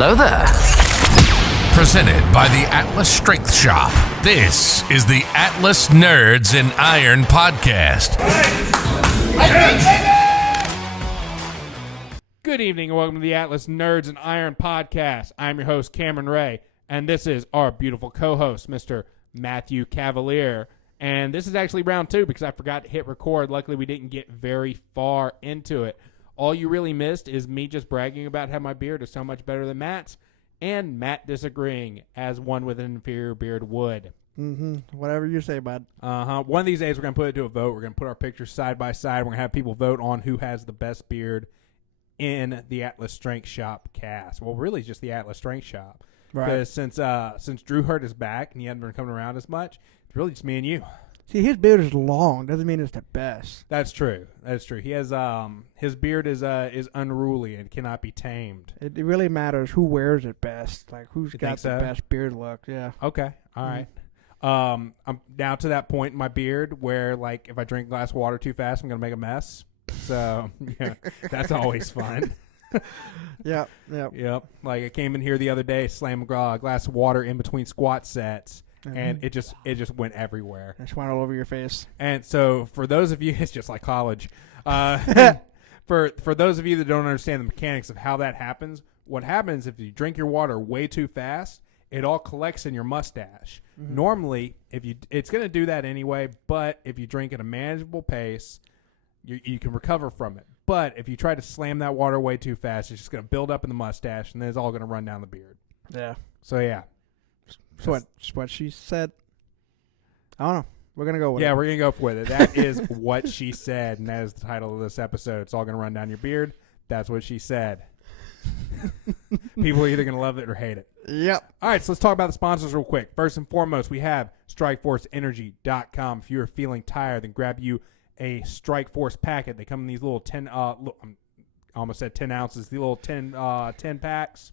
Hello there. Presented by the Atlas Strength Shop. This is the Atlas Nerds in Iron podcast. Good evening and welcome to the Atlas Nerds in Iron podcast. I'm your host, Cameron Ray, and this is our beautiful co-host, Mr. Mathew Cavalier. And this is actually round two because I forgot to hit record. Luckily, we didn't get very far into it. All you really missed is me just bragging about how my beard is so much better than Matt's, and Matt disagreeing as one with an inferior beard would. Whatever you say, bud. One of these days, we're going to put it to a vote. We're going to put our pictures side by side. We're going to have people vote on who has the best beard in the Atlas Strength Shop cast. Well, really, just the Atlas Strength Shop. Right. Because since Drew hurt his back and he hadn't been coming around as much, it's really just me and you. See, his beard is long. Doesn't mean it's the best. That's true. That's true. He has his beard is unruly and cannot be tamed. It really matters who wears it best. Like who's You got think the so? best beard look. Yeah. Okay. All right. I'm now to that point in my beard where, like, if I drink a glass of water too fast, I'm gonna make a mess. So yeah, that's always fun. Yep. Yep. Like I came in here the other day, slammed a glass of water in between squat sets, and it just went everywhere. Just went all over your face. And so for those of you, it's just like college. For those of you that don't understand the mechanics of how that happens, what happens if you drink your water way too fast, it all collects in your mustache. Normally, it's going to do that anyway, but if you drink at a manageable pace, you can recover from it. But if you try to slam that water way too fast, it's just going to build up in the mustache, and then it's all going to run down the beard. Yeah. So, yeah. So what she said. I don't know. We're going to go with it. Yeah, we're going to go with it. That is what she said, and that is the title of this episode. It's all going to run down your beard. That's what she said. People are either going to love it or hate it. Yep. All right, so let's talk about the sponsors real quick. First and foremost, we have StrikeForceEnergy.com. If you're feeling tired, then grab you a Strike Force packet. They come in these little 10, I almost said 10 ounces, the little 10 packs.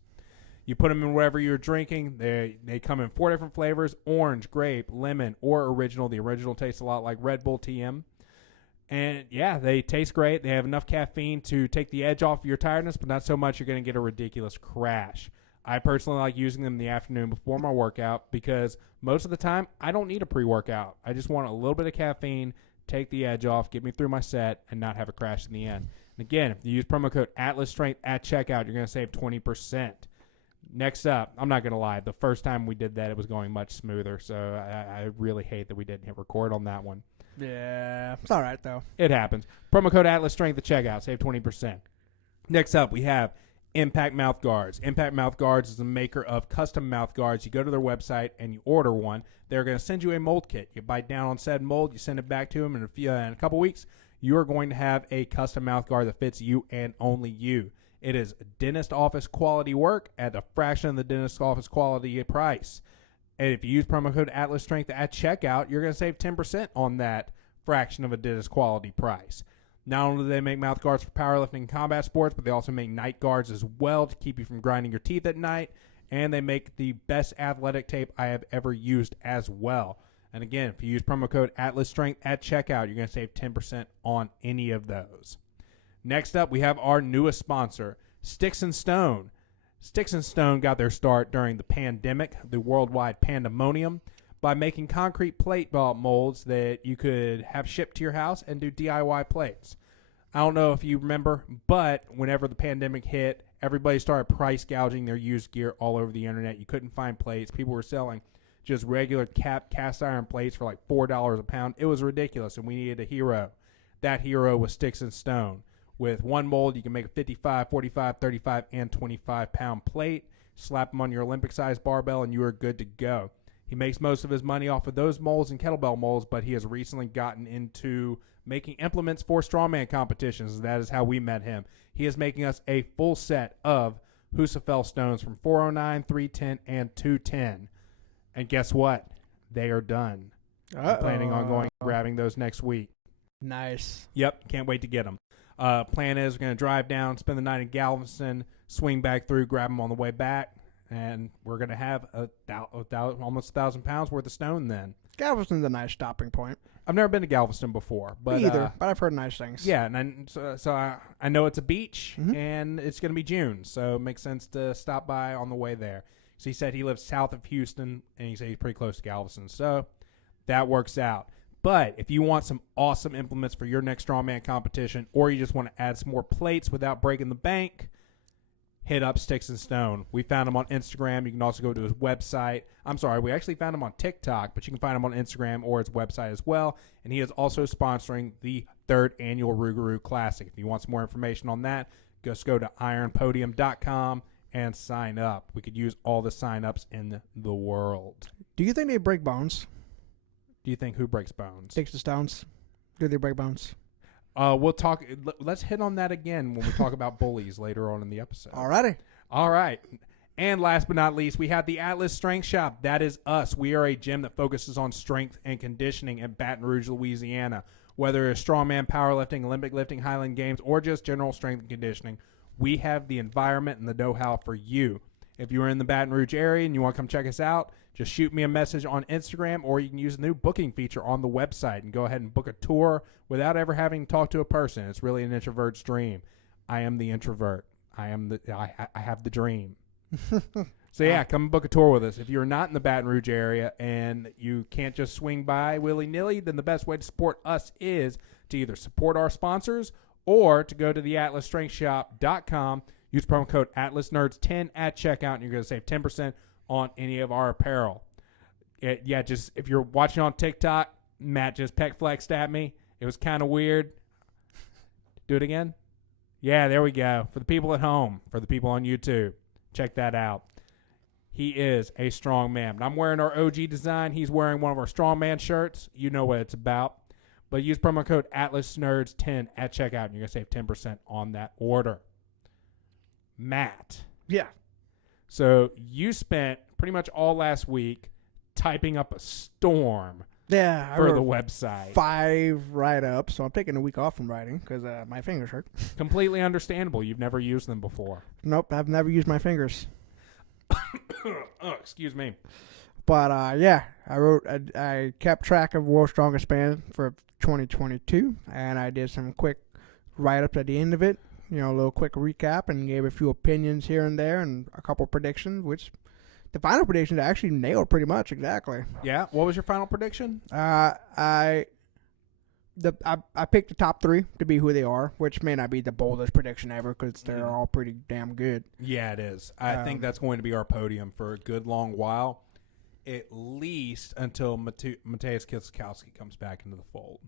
You put them in whatever you're drinking. They come in 4 different flavors: orange, grape, lemon, or original. The original tastes a lot like Red Bull TM. And, yeah, they taste great. They have enough caffeine to take the edge off of your tiredness, but not so much you're going to get a ridiculous crash. I personally like using them in the afternoon before my workout because most of the time I don't need a pre-workout. I just want a little bit of caffeine, take the edge off, get me through my set, and not have a crash in the end. And, again, if you use promo code ATLASSTRENGTH at checkout, you're going to save 20%. Next up, I'm not going to lie. The first time we did that, it was going much smoother, so I really hate that we didn't hit record on that one. Yeah. It's all right, though. It happens. Promo code ATLASSTRENGTH at checkout. Save 20%. Next up, we have Impact Mouth Guards. Impact Mouth Guards is a maker of custom mouth guards. You go to their website and you order one. They're going to send you a mold kit. You bite down on said mold. You send it back to them. And in a couple weeks, you are going to have a custom mouth guard that fits you and only you. It is dentist office quality work at a fraction of the dentist office quality price. And if you use promo code ATLASSTRENGTH at checkout, you're going to save 10% on that fraction of a dentist quality price. Not only do they make mouth guards for powerlifting and combat sports, but they also make night guards as well to keep you from grinding your teeth at night. And they make the best athletic tape I have ever used as well. And again, if you use promo code ATLASSTRENGTH at checkout, you're going to save 10% on any of those. Next up, we have our newest sponsor, Sticks and Stone. Sticks and Stone got their start during the pandemic, the worldwide pandemonium, by making concrete plate molds that you could have shipped to your house and do DIY plates. I don't know if you remember, but whenever the pandemic hit, everybody started price gouging their used gear all over the internet. You couldn't find plates. People were selling just regular cast iron plates for like $4 a pound. It was ridiculous, and we needed a hero. That hero was Sticks and Stone. With one mold, you can make a 55, 45, 35, and 25-pound plate. Slap them on your Olympic-sized barbell, and you are good to go. He makes most of his money off of those molds and kettlebell molds, but he has recently gotten into making implements for strongman competitions. That is how we met him. He is making us a full set of Husafel stones from 409, 310, and 210. And guess what? They are done. I'm planning on going and grabbing those next week. Nice. Yep, can't wait to get them. Plan is we're going to drive down, spend the night in Galveston, swing back through, grab them on the way back, and we're going to have almost 1,000 pounds worth of stone then. Galveston's a nice stopping point. I've never been to Galveston before, but Me either, but I've heard nice things. Yeah, and I know it's a beach, Mhm. and it's going to be June, so it makes sense to stop by on the way there. So he said he lives south of Houston, and he said he's pretty close to Galveston, so that works out. But if you want some awesome implements for your next strongman competition, or you just want to add some more plates without breaking the bank, hit up Sticks and Stone. We found him on Instagram. You can also go to his website. I'm sorry, we actually found him on TikTok, but you can find him on Instagram or his website as well. And he is also sponsoring the 3rd annual Rougarou Classic. If you want some more information on that, just go to ironpodium.com and sign up. We could use all the sign-ups in the world. Do you think they break bones? Do you think who breaks bones? Sticks and Stones. Do they break bones? We'll talk. Let's hit on that again when we talk about bullies later on in the episode. Alrighty. All right. And last but not least, we have the Atlas Strength Shop. That is us. We are a gym that focuses on strength and conditioning in Baton Rouge, Louisiana. Whether it's strongman, powerlifting, Olympic lifting, Highland Games, or just general strength and conditioning, we have the environment and the know-how for you. If you're in the Baton Rouge area and you want to come check us out, just shoot me a message on Instagram, or you can use the new booking feature on the website and go ahead and book a tour without ever having to talk to a person. It's really an introvert's dream. I am the introvert. I have the dream. So yeah, come book a tour with us. If you're not in the Baton Rouge area and you can't just swing by willy-nilly, then the best way to support us is to either support our sponsors or to go to the atlasstrengthshop.com, use promo code AtlasNerds10 at checkout, and you're going to save 10% on any of our apparel. Just if you're watching on TikTok, Matt just pec flexed at me. It was kind of weird. Do it again. Yeah, there we go. For the people at home, for the people on YouTube, check that out. He is a strong man. I'm wearing our OG design. He's wearing one of our strongman shirts. You know what it's about. But use promo code AtlasNerds10 at checkout, and you're going to save 10% on that order. Matt. Yeah. So you spent pretty much all last week typing up a storm for the website. 5 write-ups, so I'm taking a week off from writing because my fingers hurt. Completely understandable. You've never used them before. Nope, I've never used my fingers. Oh, excuse me. But yeah, I kept track of World's Strongest Man for 2022, and I did some quick write-ups at the end of it. You know, a little quick recap, and gave a few opinions here and there, and a couple predictions, which the final predictions I actually nailed pretty much exactly. Yeah. What was your final prediction? I picked the top 3 to be who they are, which may not be the boldest prediction ever because they're all pretty damn good. Yeah, it is. I think that's going to be our podium for a good long while, at least until Mateusz Kieslowski comes back into the fold.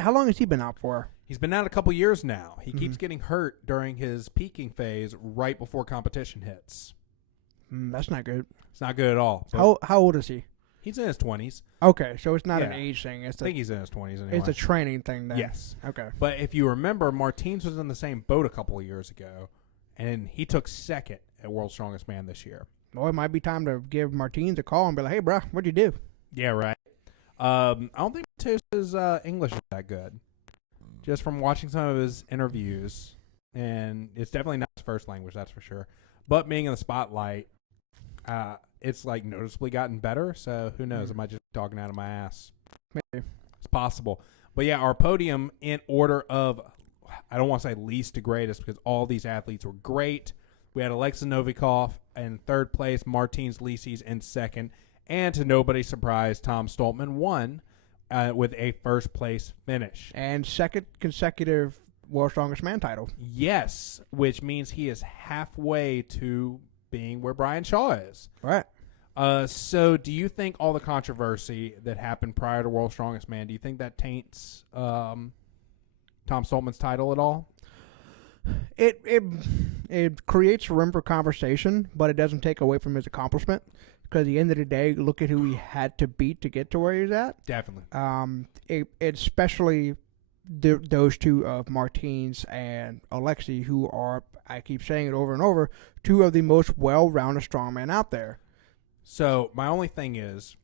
How long has he been out for? He's been out a couple years now. He keeps getting hurt during his peaking phase right before competition hits. That's not good. It's not good at all. How old is he? He's in his 20s. Okay, so it's not an age thing. I think he's in his 20s anyway. It's a training thing then. Yes. Okay. But if you remember, Martins was in the same boat a couple of years ago, and he took second at World's Strongest Man this year. Well, it might be time to give Martins a call and be like, hey, bro, what'd you do? Yeah, right. I don't think Mateusz's English is that good. Just from watching some of his interviews, and it's definitely not his first language, that's for sure. But being in the spotlight, it's like noticeably gotten better. So who knows? Am I just talking out of my ass? Maybe. It's possible. But yeah, our podium in order of, I don't want to say least to greatest because all these athletes were great. We had Alexa Novikov in 3rd place, Martins Licis in 2nd, and to nobody's surprise, Tom Stoltman won with a 1st place finish. And 2nd consecutive World's Strongest Man title. Yes, which means he is halfway to being where Brian Shaw is. Right. So do you think all the controversy that happened prior to World's Strongest Man, do you think that taints Tom Stoltman's title at all? It creates room for conversation, but it doesn't take away from his accomplishment. Because at the end of the day, look at who he had to beat to get to where he's at. Definitely. Especially those two of Martins and Alexi, who are, I keep saying it over and over, 2 of the most well-rounded strongmen out there. So my only thing is,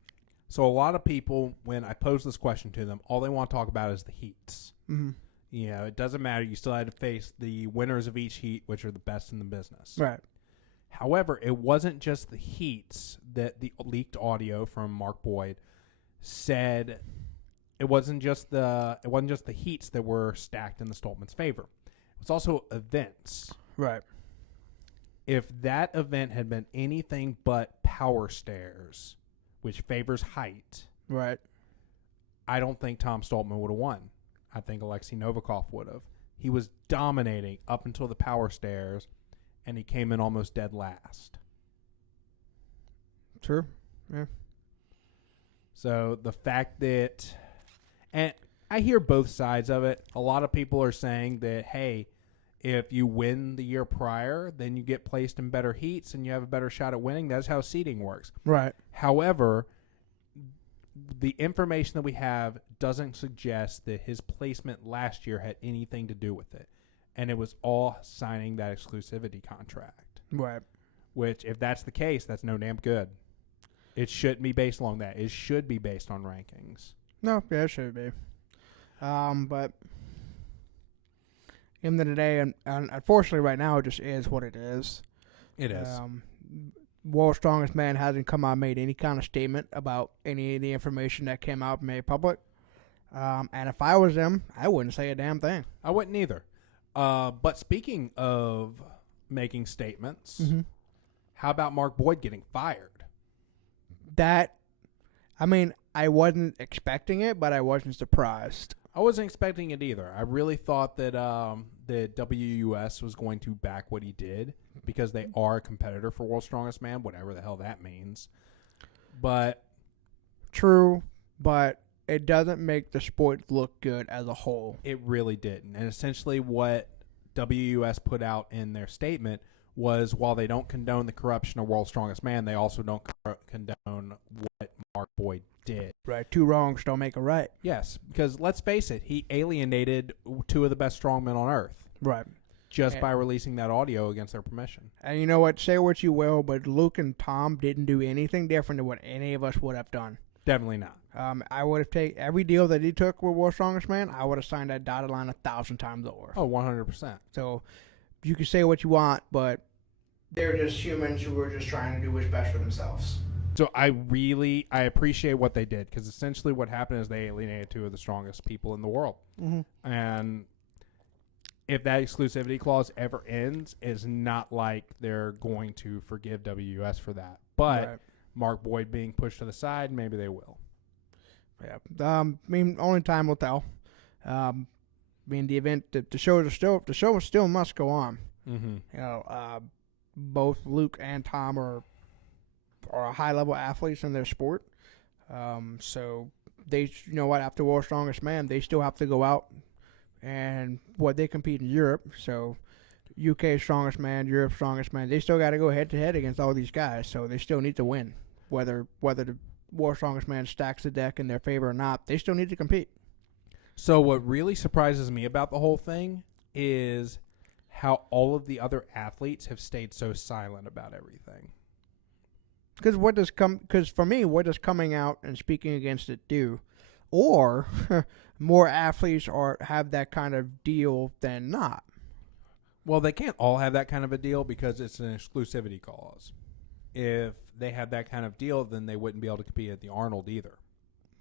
so a lot of people, when I pose this question to them, all they want to talk about is the heats. Mm-hmm. You know, it doesn't matter. You still had to face the winners of each heat, which are the best in the business. Right. However, it wasn't just the heats that the leaked audio from Mark Boyd said it wasn't just the heats that were stacked in the Stoltman's favor. It was also events. Right. If that event had been anything but power stairs, which favors height, Right. I don't think Tom Stoltman would have won. I think Alexei Novikov would have. He was dominating up until the power stairs, and he came in almost dead last. True. Yeah. So the fact that, and I hear both sides of it. A lot of people are saying that, hey, if you win the year prior, then you get placed in better heats and you have a better shot at winning. That's how seeding works. Right. However, the information that we have doesn't suggest that his placement last year had anything to do with it. And it was all signing that exclusivity contract. Right. Which, if that's the case, that's no damn good. It shouldn't be based along that. It should be based on rankings. No, yeah, it should be. But in the end of the day, and unfortunately right now, it just is what it is. It is. World's Strongest Man hasn't come out and made any kind of statement about any of the information that came out and made public. And if I was them, I wouldn't say a damn thing. I wouldn't either. But speaking of making statements, how about Mark Boyd getting fired? I wasn't expecting it, but I wasn't surprised. I wasn't expecting it either. I really thought that that WUS was going to back what he did because they are a competitor for World's Strongest Man, whatever the hell that means. But true, but it doesn't make the sport look good as a whole. It really didn't. And essentially what WUS put out in their statement was, while they don't condone the corruption of World's Strongest Man, they also don't condone what Mark Boyd did. Right. Two wrongs don't make a right. Yes, because let's face it, he alienated two of the best strongmen on earth. Right. Just by releasing that audio against their permission. And you know what? Say what you will, but Luke and Tom didn't do anything different than what any of us would have done. Definitely not. I would have taken every deal that he took with World's Strongest Man. I would have signed that dotted line 1,000 times over. Oh, 100%. So you can say what you want, but they're just humans who are just trying to do what's best for themselves. So I appreciate what they did, because essentially what happened is they alienated two of the strongest people in the world. Mm-hmm. And if that exclusivity clause ever ends, it's not like they're going to forgive WUS for that. But right. Mark Boyd being pushed to the side, maybe they will. Yeah. Only time will tell. The event, the show still must go on. Mm-hmm. Both Luke and Tom are high-level athletes in their sport. So they, after World's Strongest Man, they still have to go out and they compete in Europe. So UK Strongest Man, Europe Strongest Man, they still got to go head-to-head against all these guys. So they still need to win. Whether the World's Strongest Man stacks the deck in their favor or not, they still need to compete. So what really surprises me about the whole thing is how all of the other athletes have stayed so silent about everything. Because for me, what does coming out and speaking against it do? Or more athletes have that kind of deal than not. Well, they can't all have that kind of a deal because it's an exclusivity clause. If they had that kind of deal, then they wouldn't be able to compete at the Arnold either.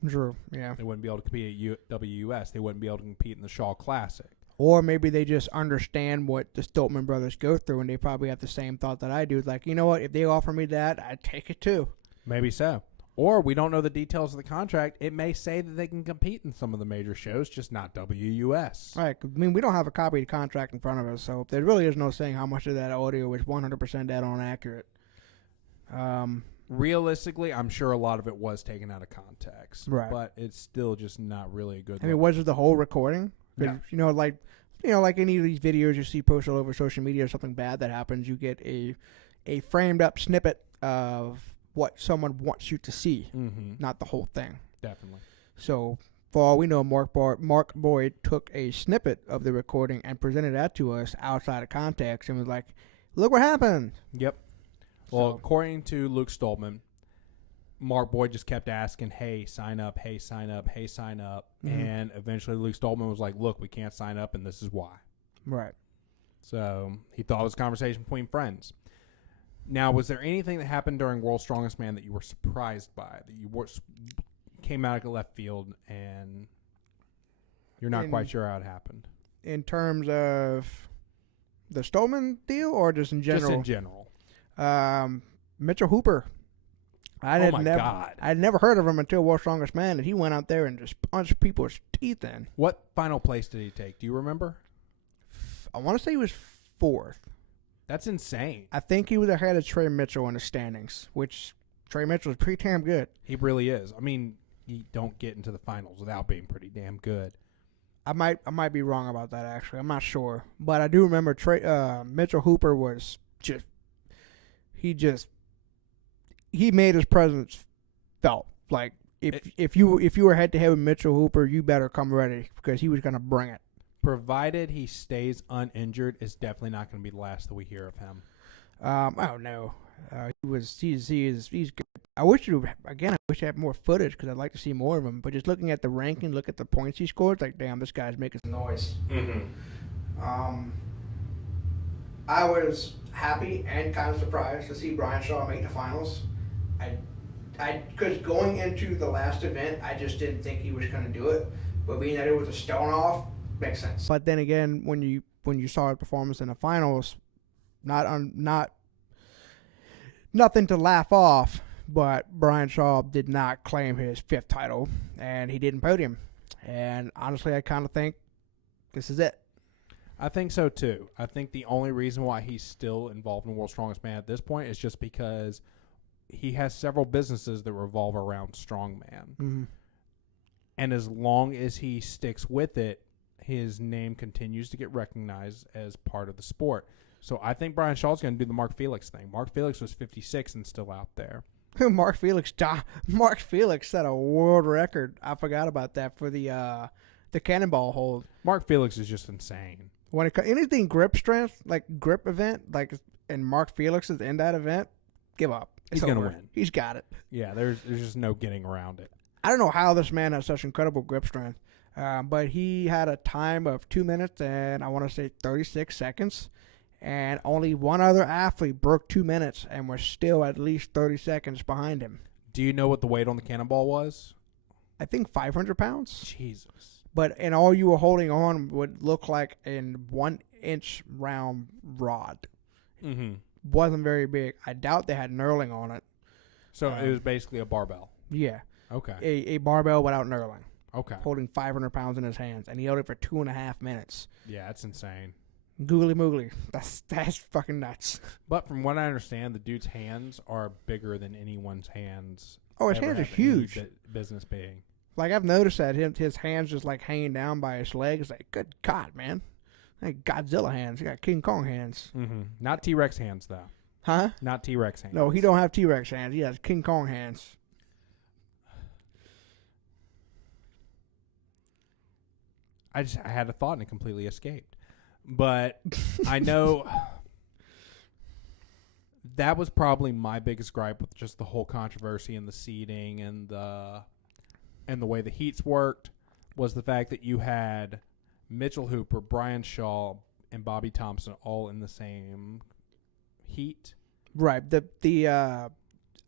True, yeah. They wouldn't be able to compete at WUS. They wouldn't be able to compete in the Shaw Classic. Or maybe they just understand what the Stoltman brothers go through, and they probably have the same thought that I do. It's like, you know what? If they offer me that, I'd take it too. Maybe so. Or we don't know the details of the contract. It may say that they can compete in some of the major shows, just not WUS. Right. We don't have a copy of the contract in front of us, so there really is no saying how much of that audio is 100% dead on accurate. Realistically, I'm sure a lot of it was taken out of context. Right. But it's still just not really a good look. Was it the whole recording? No. Like any of these videos you see posted all over social media or something bad that happens, you get a framed up snippet of what someone wants you to see, not the whole thing. Definitely. So, for all we know, Mark Boyd took a snippet of the recording and presented that to us outside of context and was like, look what happened. Yep. Well, according to Luke Stoltman, Mark Boyd just kept asking, hey, sign up, hey, sign up, hey, sign up. Mm-hmm. And eventually Luke Stoltman was like, look, we can't sign up, and this is why. Right. So he thought it was a conversation between friends. Now, was there anything that happened during World's Strongest Man that you were surprised by, that you came out of left field, and you're not quite sure how it happened. In terms of the Stolman deal, or just in general? Just in general. Mitchell Hooper. God. I'd never heard of him until World's Strongest Man, and he went out there and just punched people's teeth in. What final place did he take? Do you remember? I want to say he was 4th. That's insane. I think he was ahead of Trey Mitchell in the standings, which Trey Mitchell is pretty damn good. He really is. I mean, you don't get into the finals without being pretty damn good. I might be wrong about that, actually. I'm not sure. But I do remember Mitchell Hooper was he made his presence felt. Like, if you were head-to-head with Mitchell Hooper, you better come ready, because he was going to bring it. Provided he stays uninjured, it's definitely not going to be the last that we hear of him. I don't know. He's good. I wish I had more footage, because I'd like to see more of him. But just looking at the ranking, look at the points he scored, it's like, damn, this guy's making some noise. Mm-hmm. I was happy and kind of surprised to see Brian Shaw make the finals. Because going into the last event, I just didn't think he was going to do it. But being that it was a stone off, makes sense. But then again, when you saw his performance in the finals, nothing to laugh off. But Brian Shaw did not claim his 5th title, and he didn't podium. And honestly, I kind of think this is it. I think so too. I think the only reason why he's still involved in World's Strongest Man at this point is just because he has several businesses that revolve around strongman. Mm-hmm. And as long as he sticks with it, his name continues to get recognized as part of the sport. So I think Brian Shaw's going to do the Mark Felix thing. Mark Felix was 56 and still out there. Mark Felix set a world record. I forgot about that for the cannonball hold. Mark Felix is just insane. When anything grip strength, like grip event, like, and Mark Felix is in that event, give up. He's going to win. He's got it. Yeah, there's just no getting around it. I don't know how this man has such incredible grip strength, but he had a time of 2 minutes and I want to say 36 seconds, and only one other athlete broke 2 minutes and was still at least 30 seconds behind him. Do you know what the weight on the cannonball was? I think 500 pounds. Jesus. But and all you were holding on would look like a 1 inch round rod. Mm-hmm. Wasn't very big. I doubt they had knurling on it. So it was basically a barbell. Yeah. Okay. A barbell without knurling. Okay. Holding 500 pounds in his hands, and he held it for 2.5 minutes. Yeah, that's insane. Googly moogly. That's fucking nuts. But from what I understand, the dude's hands are bigger than anyone's hands. Oh, his hands are huge. Business being. Like, I've noticed that his hands just like hanging down by his legs. Like, good God, man. Like Godzilla hands. He got King Kong hands. Mm-hmm. Not T-Rex hands, though. Huh? Not T-Rex hands. No, he don't have T-Rex hands. He has King Kong hands. I had a thought and it completely escaped. But I know that was probably my biggest gripe with just the whole controversy and the seeding and the way the heats worked, was the fact that you had Mitchell Hooper, Brian Shaw, and Bobby Thompson all in the same heat. Right.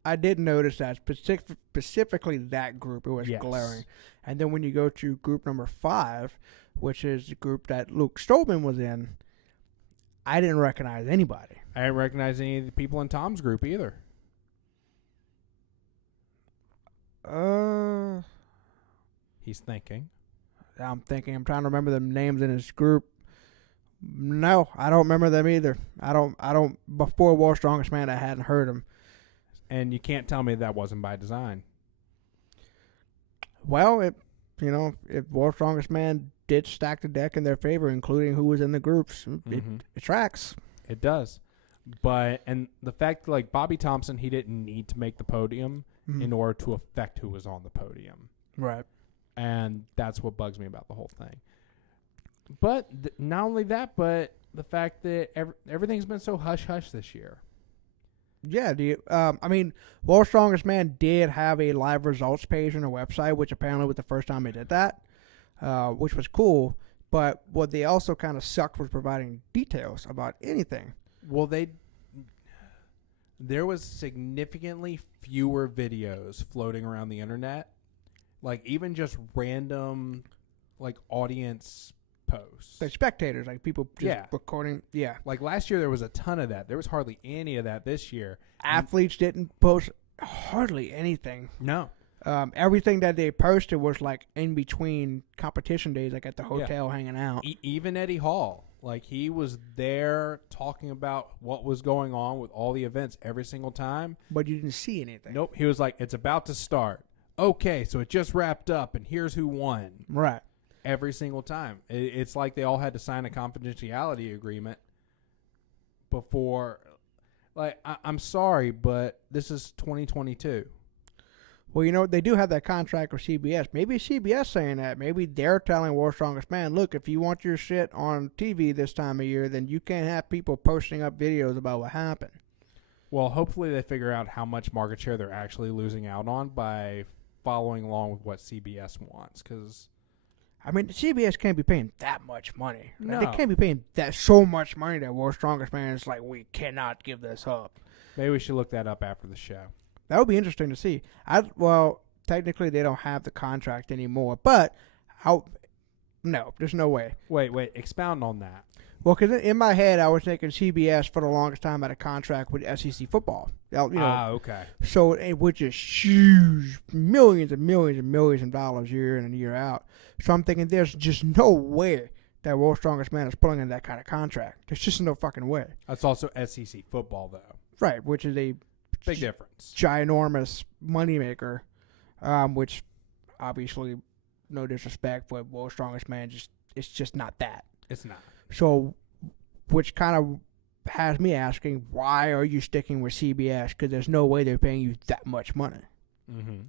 I did notice that specifically that group, it was glaring. And then when you go to group number 5, which is the group that Luke Stolman was in, I didn't recognize anybody. I didn't recognize any of the people in Tom's group either. He's thinking. I'm thinking. I'm trying to remember the names in his group. No, I don't remember them either. I don't. Before World's Strongest Man, I hadn't heard him. And you can't tell me that wasn't by design. Well, if World's Strongest Man did stack the deck in their favor, including who was in the groups, it tracks. It does. And the fact, like Bobby Thompson, he didn't need to make the podium in order to affect who was on the podium. Right. And that's what bugs me about the whole thing. But not only that, but the fact that everything's been so hush-hush this year. Yeah, World's Strongest Man did have a live results page on their website, which apparently was the first time they did that, which was cool. But what they also kind of sucked was providing details about anything. Well, there was significantly fewer videos floating around the internet Like, even just random, like, audience posts. The spectators, like people just recording. Yeah. Like, last year there was a ton of that. There was hardly any of that this year. Athletes didn't post hardly anything. No. Everything that they posted was, like, in between competition days, like at the hotel hanging out. Even Eddie Hall. Like, he was there talking about what was going on with all the events every single time. But you didn't see anything. Nope. He was like, it's about to start. Okay, so it just wrapped up, and here's who won. Right. Every single time. It's like they all had to sign a confidentiality agreement before. Like, I'm sorry, but this is 2022. Well, you know, they do have that contract with CBS. Maybe CBS saying that. Maybe they're telling World's Strongest Man, look, if you want your shit on TV this time of year, then you can't have people posting up videos about what happened. Well, hopefully they figure out how much market share they're actually losing out on by following along with what CBS wants. Because, I mean, CBS can't be paying that much money. No. They can't be paying that so much money that World's Strongest Man is like, we cannot give this up. maybe we should look that up after the show. That would be interesting to see. Well, technically they don't have the contract anymore, but no, there's no way. Wait, expound on that. Well, because in my head, I was thinking CBS for the longest time had a contract with SEC football. You know, Okay. So it was just huge, millions and millions and millions of dollars year in and year out. So I'm thinking there's just no way that World's Strongest Man is pulling in that kind of contract. There's just no fucking way. That's also SEC football, though. Right, which is a Big difference. ginormous moneymaker, which obviously, no disrespect, but World's Strongest Man, it's just not that. It's not. So, which kind of has me asking, why are you sticking with CBS? Because there's no way they're paying you that much money. Mm-hmm.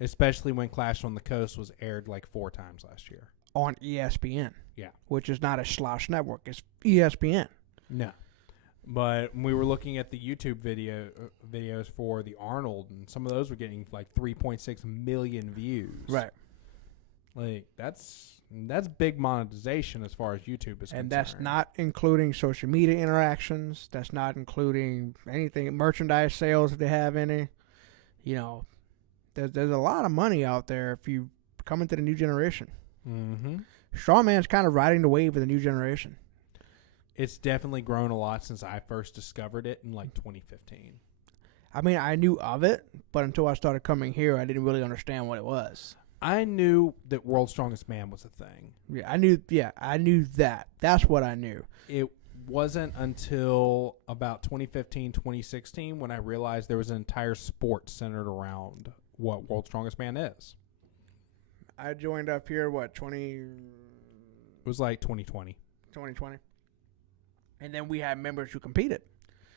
Especially when Clash on the Coast was aired like 4 times last year. On ESPN. Yeah. Which is not a Slosh network. It's ESPN. No. But we were looking at the YouTube videos for the Arnold, and some of those were getting like 3.6 million views. Right. Like, that's big monetization as far as YouTube is concerned. And that's not including social media interactions. That's not including anything, merchandise sales if they have any. You know, there's a lot of money out there if you come into the new generation. Mm-hmm. Strongman's kind of riding the wave of the new generation. It's definitely grown a lot since I first discovered it in like 2015. I mean, I knew of it, but until I started coming here, I didn't really understand what it was. I knew that World's Strongest Man was a thing. Yeah, I knew that. That's what I knew. It wasn't until about 2015, 2016 when I realized there was an entire sport centered around what World's Strongest Man is. I joined up here, It was like 2020. 2020. And then we had members who competed.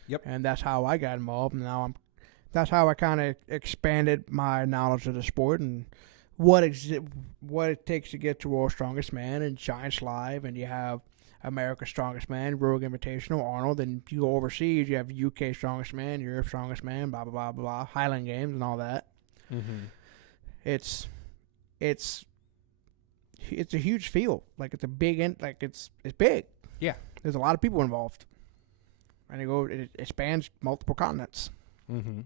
Yep. And that's how I got involved. And now that's how I kind of expanded my knowledge of the sport and what it takes to get to World's Strongest Man and Giants Live. And you have America's Strongest Man, Rogue Invitational, Arnold. And you go overseas, you have UK Strongest Man, Europe Strongest Man, blah, blah, blah, blah, blah, Highland Games and all that. Mm-hmm. It's a huge field. Like, it's a big it's big. Yeah. There's a lot of people involved. And it spans multiple continents. Mm-hmm.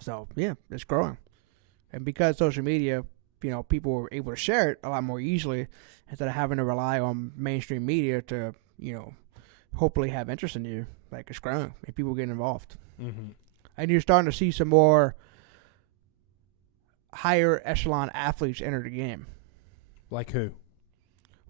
So, yeah, it's growing. And because social media, you know, people were able to share it a lot more easily instead of having to rely on mainstream media to, you know, hopefully have interest in you. Like, it's growing and people getting involved. Mm-hmm. And you're starting to see some more higher echelon athletes enter the game. Like who?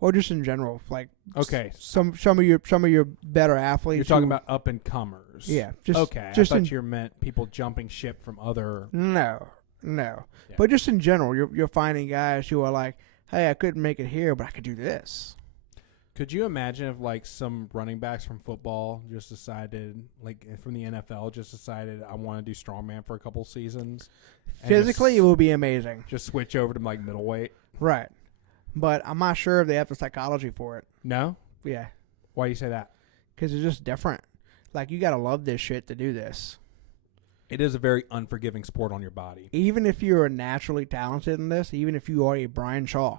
Well, just in general, like Okay. some of your better athletes. You're talking about up and comers. Yeah. Okay. Just I thought you meant people jumping ship from other. No. Yeah. But just in general, you're finding guys who are like, hey, I couldn't make it here, but I could do this. Could you imagine if like some running backs from football just decided, like from the NFL, just decided I want to do strongman for a couple seasons? Physically, it will be amazing. Just switch over to like middleweight. Right. But I'm not sure if they have the psychology for it. No? Yeah. Why do you say that? Because it's just different. Like, you got to love this shit to do this. It is a very unforgiving sport on your body. Even if you're naturally talented in this, even if you are a Brian Shaw,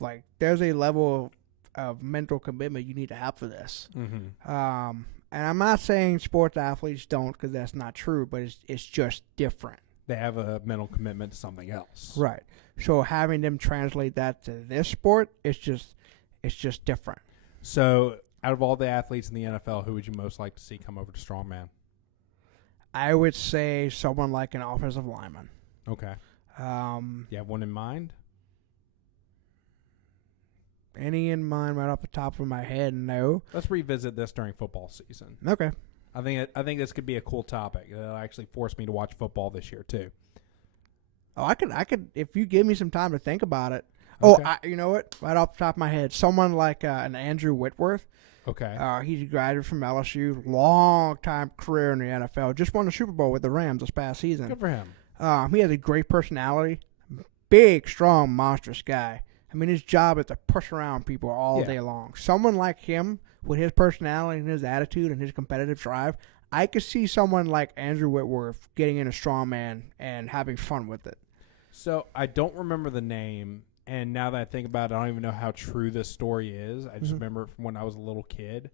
like, there's a level of mental commitment you need to have for this. Mm-hmm. And I'm not saying sports athletes don't, because that's not true, but it's just different. They have a mental commitment to something else. Right. So having them translate that to this sport, it's just different. So, out of all the athletes in the NFL, who would you most like to see come over to strongman? I would say someone like an offensive lineman. Okay. You have one in mind? Any in mind right off the top of my head? No. Let's revisit this during football season. Okay. I think this could be a cool topic. It'll actually force me to watch football this year too. Oh, I could. If you give me some time to think about it. Okay. Oh, you know what? Right off the top of my head, someone like an Andrew Whitworth. Okay. He's graduated from LSU, long time career in the NFL. Just won the Super Bowl with the Rams this past season. Good for him. He has a great personality, big, strong, monstrous guy. I mean, his job is to push around people all day long. Someone like him, with his personality and his attitude and his competitive drive, I could see someone like Andrew Whitworth getting in a strongman and having fun with it. So I don't remember the name, and now that I think about it, I don't even know how true this story is. I just remember it from when I was a little kid.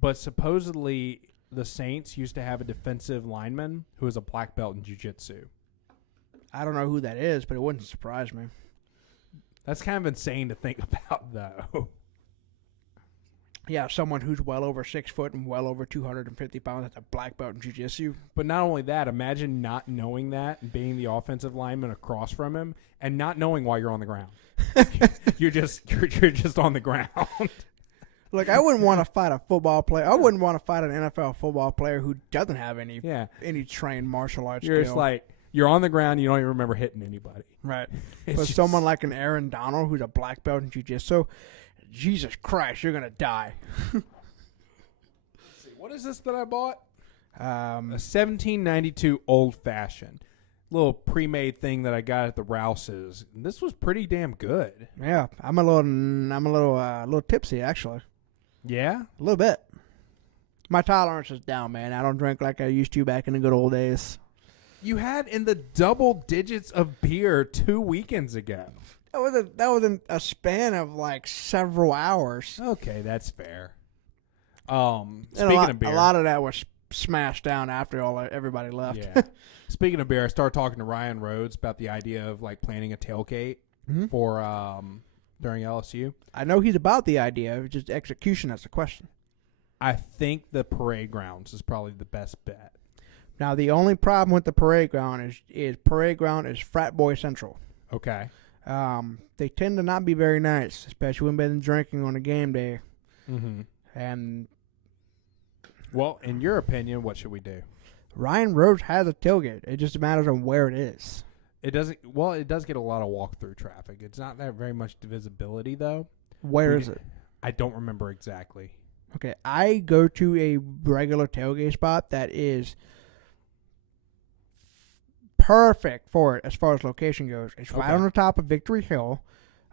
But supposedly the Saints used to have a defensive lineman who was a black belt in jiu-jitsu. I don't know who that is, but it wouldn't surprise me. That's kind of insane to think about, though. Yeah, someone who's well over 6 foot and well over 250 pounds that's a black belt in jiu-jitsu. But not only that, imagine not knowing that and being the offensive lineman across from him and not knowing why you're on the ground. you're just on the ground. Look, I wouldn't want to fight a football player. I wouldn't want to fight an NFL football player who doesn't have any trained martial arts You're skill. just like, you're on the ground, you don't even remember hitting anybody. Right. It's But just- someone like an Aaron Donald who's a black belt in jiu-jitsu, Jesus Christ, you're going to die. Let's see, what is this that I bought? A Um, 1792 old fashioned. Little pre-made thing that I got at the Rouse's. This was pretty damn good. yeah, I'm a little tipsy actually. Yeah? A little bit. My tolerance is down, man. I don't drink like I used to back in the good old days. You had in the double digits of beer 2 weekends ago. That was in a span of like several hours. Okay, that's fair. And Speaking of beer. a lot of that was smashed down after everybody left. Yeah. Speaking of beer, I started talking to Ryan Rhodes about the idea of like planning a tailgate for during LSU. I know he's about the idea, it's just execution that's the question. I think the parade grounds is probably the best bet. Now the only problem with the parade ground is frat boy central. Okay. They tend to not be very nice, especially when been drinking on a game day. Mm-hmm. And Well, in your opinion, what should we do? Ryan Rhodes has a tailgate. It just matters on where it is. It does get a lot of walk-through traffic. It's not that very much visibility, though. Where is it? I don't remember exactly. Okay, I go to a regular tailgate spot that is perfect for it as far as location goes. It's right on the top of Victory Hill,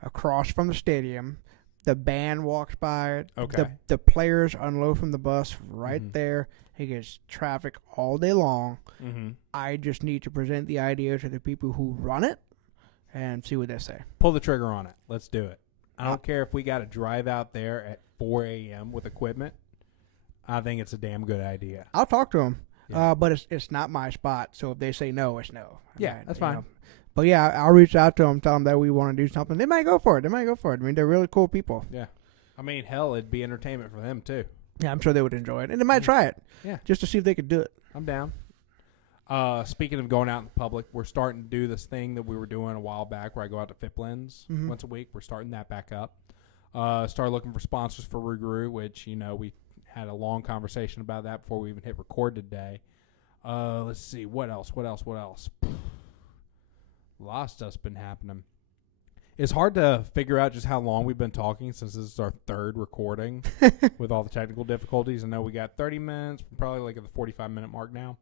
across from the stadium. The band walks by it. Okay. The players unload from the bus right there. It gets traffic all day long. Mm-hmm. I just need to present the idea to the people who run it and see what they say. Pull the trigger on it. Let's do it. I don't care if we got to drive out there at 4 a.m. with equipment. I think it's a damn good idea. I'll talk to them. Yeah. But it's not my spot, so if they say no, it's no. Yeah, that's fine. But yeah, I'll reach out to them, tell them that we want to do something. They might go for it. I mean, they're really cool people. Yeah. I mean, hell, it'd be entertainment for them, too. Yeah, I'm sure they would enjoy it. And they might try it. Yeah. Just to see if they could do it. I'm down. Speaking of going out in public, we're starting to do this thing that we were doing a while back where I go out to Fitlands once a week. We're starting that back up. Started looking for sponsors for Rougarou, which, we had a long conversation about that before we even hit record today. Let's see. What else? A lot of stuff's been happening. It's hard to figure out just how long we've been talking since this is our third recording with all the technical difficulties. I know we got 30 minutes, probably like at the 45-minute mark now.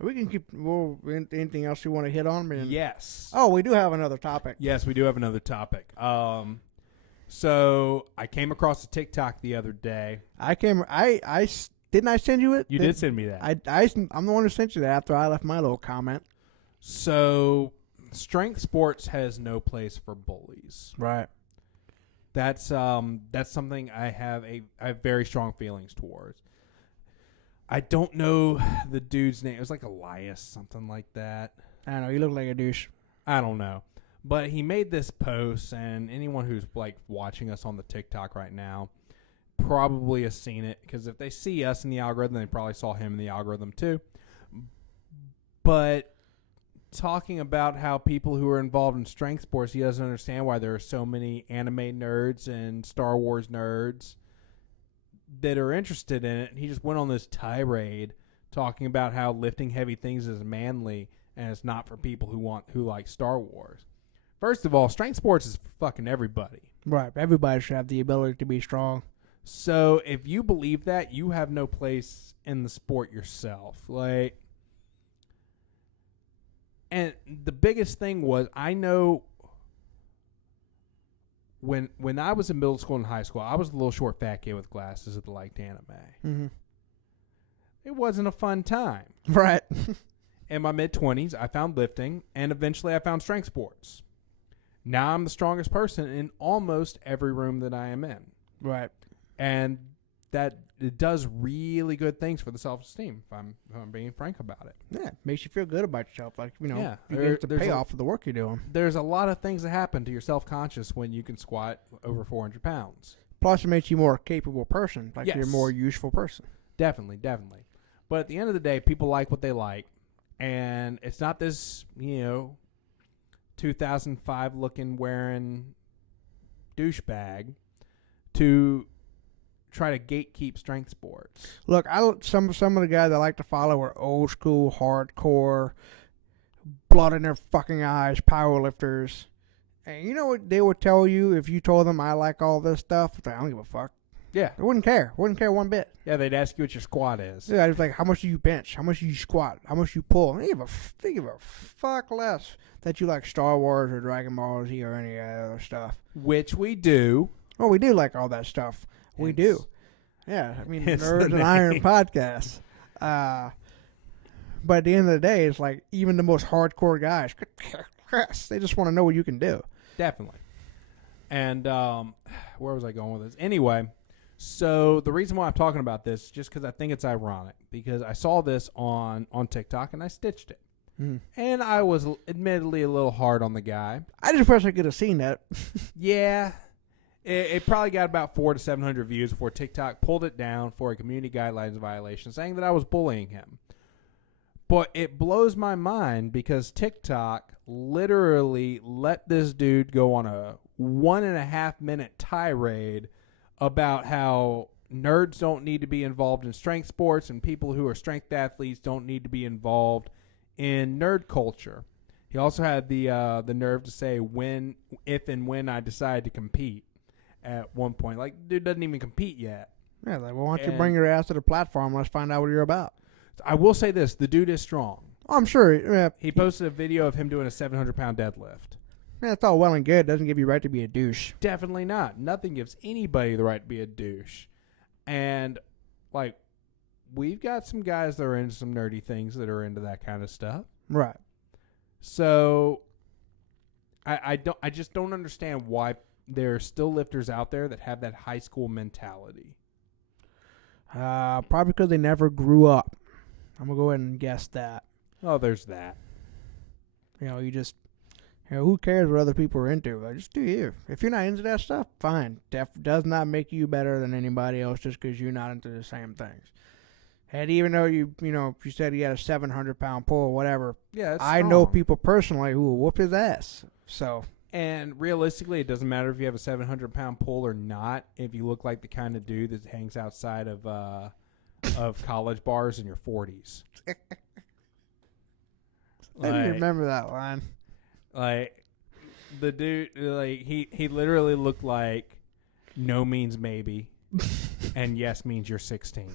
We can keep. Well, anything else you want to hit on? Yes. Oh, we do have another topic. Yes, we do have another topic. So I came across a TikTok the other day. Didn't I send you it? You did send me that. I'm the one who sent you that after I left my little comment. So strength sports has no place for bullies. Right. That's something I have very strong feelings towards. I don't know the dude's name. It was like Elias, something like that. I don't know. You look like a douche. I don't know. But he made this post, and anyone who's like watching us on the TikTok right now probably has seen it, because if they see us in the algorithm, they probably saw him in the algorithm too. But talking about how people who are involved in strength sports, he doesn't understand why there are so many anime nerds and Star Wars nerds that are interested in it. He just went on this tirade talking about how lifting heavy things is manly and it's not for people who like Star Wars. First of all, strength sports is for fucking everybody. Right. Everybody should have the ability to be strong. So if you believe that, you have no place in the sport yourself. Like, and the biggest thing was, I know when I was in middle school and high school, I was a little short fat kid with glasses that liked anime. Mm-hmm. It wasn't a fun time. Right. In my mid-20s, I found lifting, and eventually I found strength sports. Now I'm the strongest person in almost every room that I am in. Right. And that it does really good things for the self-esteem, if I'm being frank about it. Yeah, makes you feel good about yourself. Like, you know, Yeah, you get the payoff of the work you're doing. There's a lot of things that happen to your self-conscious when you can squat over 400 pounds. Plus, it makes you a more capable person. Like, Yes. you're a more useful person. Definitely. But at the end of the day, people like what they like. And it's not this, 2005 looking wearing douchebag to try to gatekeep strength sports. Look, some of the guys I like to follow are old school, hardcore, blood in their fucking eyes, powerlifters. And you know what they would tell you if you told them I like all this stuff? I don't give a fuck. Yeah. They wouldn't care. Wouldn't care one bit. Yeah, they'd ask you what your squat is. Yeah, it's like, how much do you bench? How much do you squat? How much do you pull? They give a fuck less that you like Star Wars or Dragon Ball Z or any other stuff. Which we do. Oh, we do like all that stuff. We do. Yeah, I mean, Nerds and Iron podcast. But at the end of the day, it's like even the most hardcore guys, they just want to know what you can do. Definitely. And where was I going with this? Anyway, so the reason why I'm talking about this is just because I think it's ironic. Because I saw this on TikTok and I stitched it. Mm. And I was admittedly a little hard on the guy. I just wish I could have seen that. Yeah. It probably got about 400 to 700 views before TikTok pulled it down for a community guidelines violation, saying that I was bullying him. But it blows my mind because TikTok literally let this dude go on a 1.5 minute tirade about how nerds don't need to be involved in strength sports and people who are strength athletes don't need to be involved in nerd culture. He also had the nerve to say if and when I decide to compete. At one point, like, dude doesn't even compete yet. Yeah, like, well, why don't you bring your ass to the platform? Let's find out what you're about. I will say this: the dude is strong. Oh, I'm sure. Yeah, He posted a video of him doing a 700-pound deadlift. yeah, it's all well and good. Doesn't give you right to be a douche. Definitely not. Nothing gives anybody the right to be a douche. And like, we've got some guys that are into some nerdy things that are into that kind of stuff. Right. So I just don't understand why there are still lifters out there that have that high school mentality. Probably because they never grew up. I'm going to go ahead and guess that. Oh, there's that. You know, who cares what other people are into? Like, just do you. If you're not into that stuff, fine. Does not make you better than anybody else just because you're not into the same things. And even though you said he had a 700-pound pull or whatever, Yeah, I know people personally who will whoop his ass. So... And realistically, it doesn't matter if you have a 700-pound pull or not. If you look like the kind of dude that hangs outside of college bars in your 40s. I didn't remember that line. Like, the dude, like, he literally looked like no means maybe, and yes means you're 16.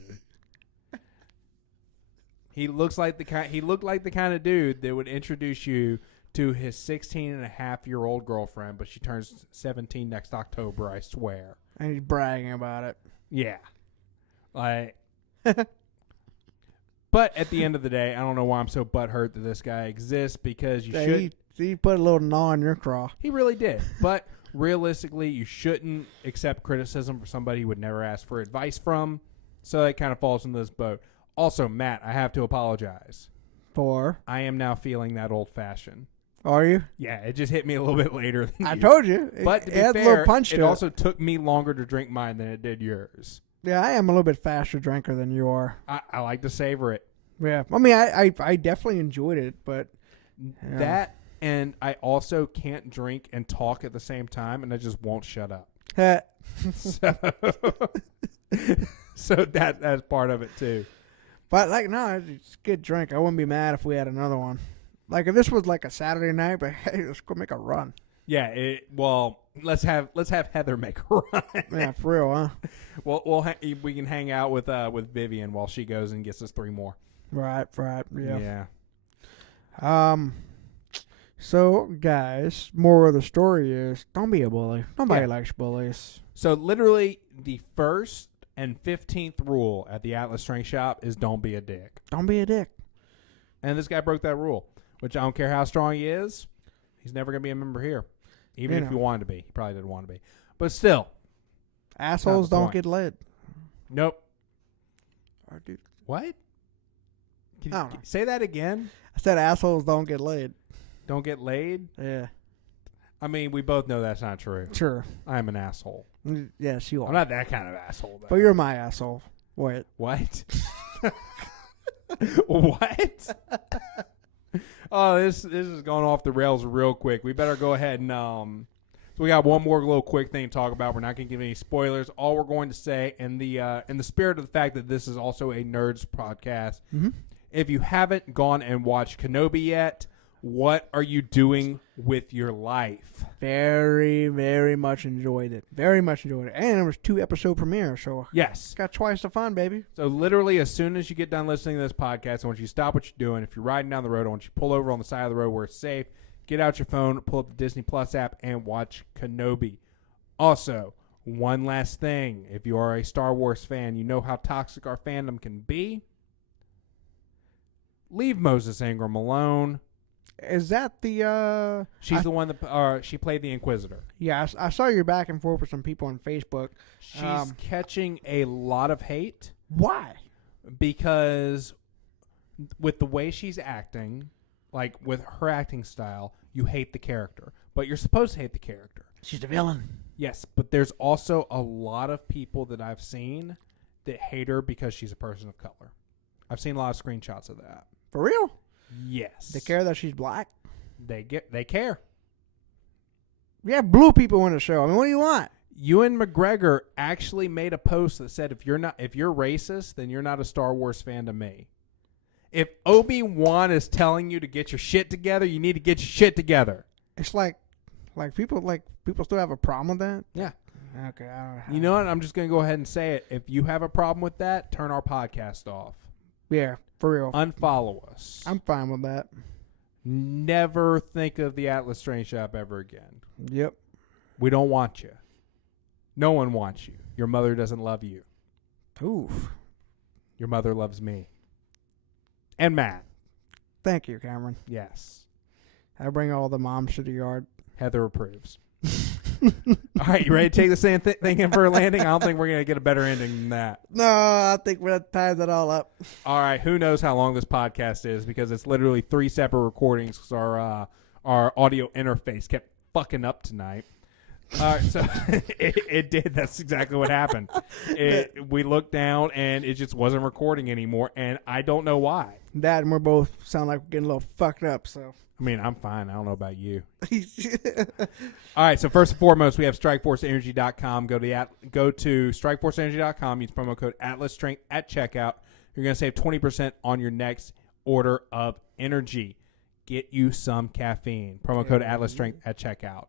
He looked like the kind of dude that would introduce you to his 16-and-a-half-year-old girlfriend, but she turns 17 next October, I swear. And he's bragging about it. Yeah. Like, but at the end of the day, I don't know why I'm so butthurt that this guy exists, because you should... He put a little gnaw in your craw. He really did. But realistically, you shouldn't accept criticism from somebody you would never ask for advice from, so that kind of falls into this boat. Also, Matt, I have to apologize. For? I am now feeling that old-fashioned. Are you? Yeah, it just hit me a little bit later than I you. told you. But to be adds a fair, little punch it to also took me longer to drink mine than it did yours. Yeah, I am a little bit faster drinker than you are. I like to savor it. Yeah, I mean, I definitely enjoyed it, but yeah. That, and I also can't drink and talk at the same time, and I just won't shut up. So that's part of it too. But like, no, it's a good drink. I wouldn't be mad if we had another one. Like if this was like a Saturday night, but hey, let's go make a run. Yeah, well, let's have Heather make a run. Yeah, for real, huh? Well, we can hang out with Vivian while she goes and gets us 3 more. Right, yeah. Yeah. So guys, more of the story is don't be a bully. Nobody likes bullies. So literally, the first and 15th rule at the Atlas Strength Shop is don't be a dick. Don't be a dick. And this guy broke that rule, which I don't care how strong he is. He's never going to be a member here. Even if he wanted to be. He probably didn't want to be. But still. Assholes don't get laid. Nope. Or do. What? Can I you don't know. say that again? I said assholes don't get laid. Don't get laid? Yeah. I mean, we both know that's not true. Sure. I am an asshole. Yes, you are. I'm not that kind of asshole, though. But you're my asshole. Wait. What? What? Oh, this is going off the rails real quick. We better go ahead and so we got one more little quick thing to talk about. We're not going to give any spoilers. All we're going to say, in the spirit of the fact that this is also a nerds podcast, if you haven't gone and watched Kenobi yet, what are you doing with your life? Very, very much enjoyed it. Very much enjoyed it. And it was 2-episode premiere, so Yes. got twice the fun, baby. So literally, as soon as you get done listening to this podcast, I want you to stop what you're doing. If you're riding down the road, I want you to pull over on the side of the road where it's safe. Get out your phone, pull up the Disney Plus app, and watch Kenobi. Also, one last thing. If you are a Star Wars fan, you know how toxic our fandom can be. Leave Moses Ingram alone. Is that the She's the one that she played the Inquisitor. Yeah, I saw you back and forth with some people on Facebook. She's catching a lot of hate. Why? Because with the way she's acting, like with her acting style, you hate the character. But you're supposed to hate the character. She's the villain. Yes, but there's also a lot of people that I've seen that hate her because she's a person of color. I've seen a lot of screenshots of that. For real? Yes. They care that she's black? They care. We have blue people in the show. I mean, what do you want? Ewan McGregor actually made a post that said if you're racist, then you're not a Star Wars fan to me. If Obi-Wan is telling you to get your shit together, you need to get your shit together. It's like people still have a problem with that? Yeah. Okay, I don't know. You know what? I'm just going to go ahead and say it. If you have a problem with that, turn our podcast off. Yeah, for real. Unfollow us. I'm fine with that. Never think of the Atlas Strength Shop ever again. Yep. We don't want you. No one wants you. Your mother doesn't love you. Oof. Your mother loves me. And Matt. Thank you, Cameron. Yes. I bring all the moms to the yard. Heather approves. All right, you ready to take the same thing in for a landing? I don't think we're going to get a better ending than that. No, I think we're going to tie that all up. All right, who knows how long this podcast is because it's literally 3 separate recordings because our audio interface kept fucking up tonight. All right, so it did. That's exactly what happened. We looked down, and it just wasn't recording anymore, and I don't know why. Dad and we both sound like we're getting a little fucked up, so. I mean, I'm fine. I don't know about you. All right, so first and foremost, we have StrikeForceEnergy.com. Go to StrikeForceEnergy.com. Use promo code AtlasStrength at checkout. You're going to save 20% on your next order of energy. Get you some caffeine. Promo code AtlasStrength at checkout.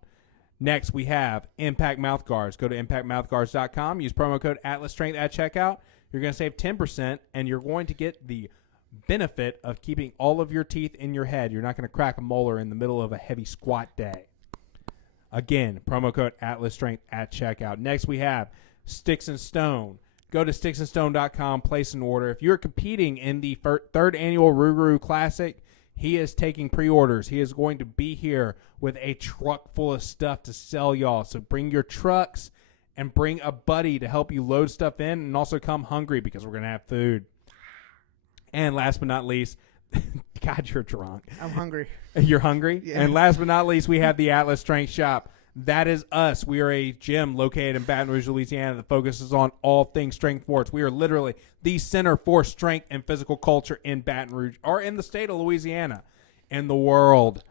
Next, we have Impact Mouth Guards. Go to ImpactMouthGuards.com. Use promo code AtlasStrength at checkout. You're going to save 10%, and you're going to get the benefit of keeping all of your teeth in your head. You're not going to crack a molar in the middle of a heavy squat day. Again, promo code AtlasStrength at checkout. Next, we have Sticks and Stone. Go to sticksandstone.com, place an order. If you're competing in the 3rd annual Rougarou Classic, he is taking pre-orders. He is going to be here with a truck full of stuff to sell y'all. So bring your trucks and bring a buddy to help you load stuff in and also come hungry because we're going to have food. And last but not least, God, you're drunk. I'm hungry. You're hungry? Yeah. And last but not least, we have the Atlas Strength Shop. That is us. We are a gym located in Baton Rouge, Louisiana that focuses on all things strength sports. We are literally the center for strength and physical culture in Baton Rouge, or in the state of Louisiana, in the world.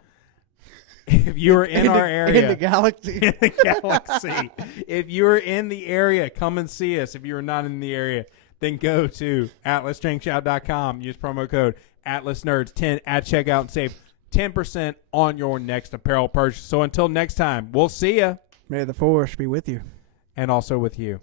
If you're in our area. In the galaxy. In the galaxy. If you're in the area, come and see us. If you're not in the area, then go to atlasstrengthshop.com. Use promo code AtlasNerds10 at checkout and save 10% on your next apparel purchase. So until next time, we'll see ya. May the force be with you. And also with you.